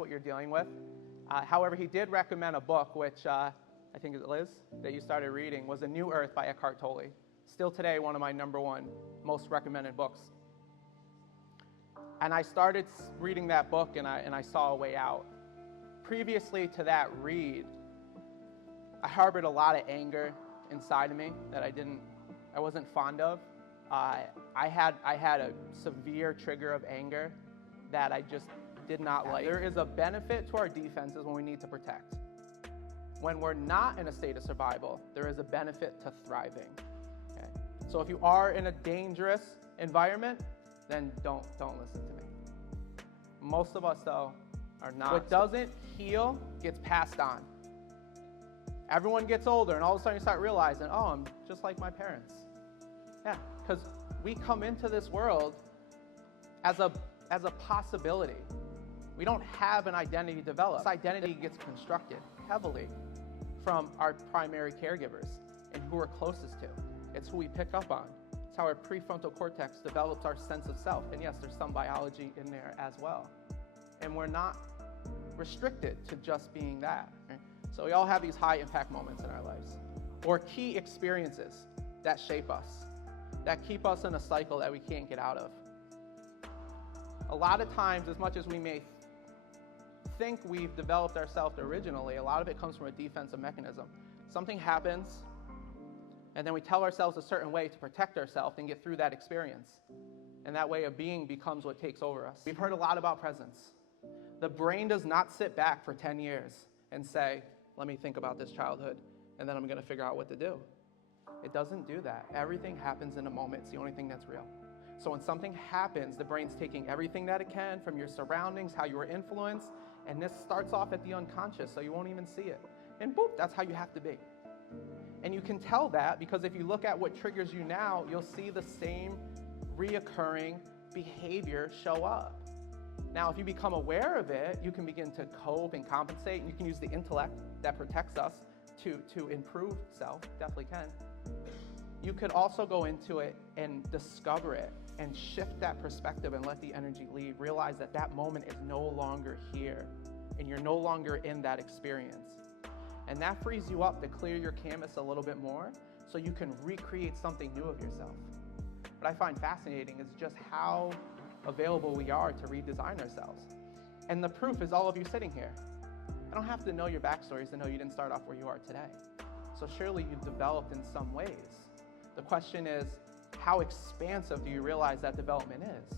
what you're dealing with. However, he did recommend a book, which I think is Liz, that you started reading, was A New Earth by Eckhart Tolle. Still today, one of my #1 most recommended books. And I started reading that book and I saw a way out. Previously to that read, I harbored a lot of anger inside of me that I wasn't fond of. I had a severe trigger of anger that I just did not like. There is a benefit to our defenses when we need to protect. When we're not in a state of survival, there is a benefit to thriving. Okay? So if you are in a dangerous environment, then don't listen to me. Most of us, though, are not. What doesn't heal gets passed on. Everyone gets older, and all of a sudden you start realizing, oh, I'm just like my parents. Yeah, because we come into this world as a possibility. We don't have an identity developed. This identity gets constructed heavily from our primary caregivers and who we're closest to. It's who we pick up on. It's how our prefrontal cortex develops our sense of self. And yes, there's some biology in there as well. And we're not restricted to just being that. Right? So we all have these high impact moments in our lives, or key experiences that shape us, that keep us in a cycle that we can't get out of. A lot of times, as much as we may think we've developed ourselves originally, a lot of it comes from a defensive mechanism. Something happens, and then we tell ourselves a certain way to protect ourselves and get through that experience. And that way of being becomes what takes over us. We've heard a lot about presence. The brain does not sit back for 10 years and say, let me think about this childhood, and then I'm going to figure out what to do. It doesn't do that. Everything happens in a moment. It's the only thing that's real. So when something happens, the brain's taking everything that it can from your surroundings, how you were influenced, and this starts off at the unconscious, so you won't even see it. And boop, that's how you have to be. And you can tell that because if you look at what triggers you now, you'll see the same reoccurring behavior show up. Now, if you become aware of it, you can begin to cope and compensate, and you can use the intellect that protects us to improve self, definitely can. You could also go into it and discover it and shift that perspective and let the energy leave. Realize that that moment is no longer here and you're no longer in that experience. And that frees you up to clear your canvas a little bit more so you can recreate something new of yourself. What I find fascinating is just how available we are to redesign ourselves. And the proof is all of you sitting here. I don't have to know your backstories to know you didn't start off where you are today. So surely you've developed in some ways. The question is, how expansive do you realize that development is?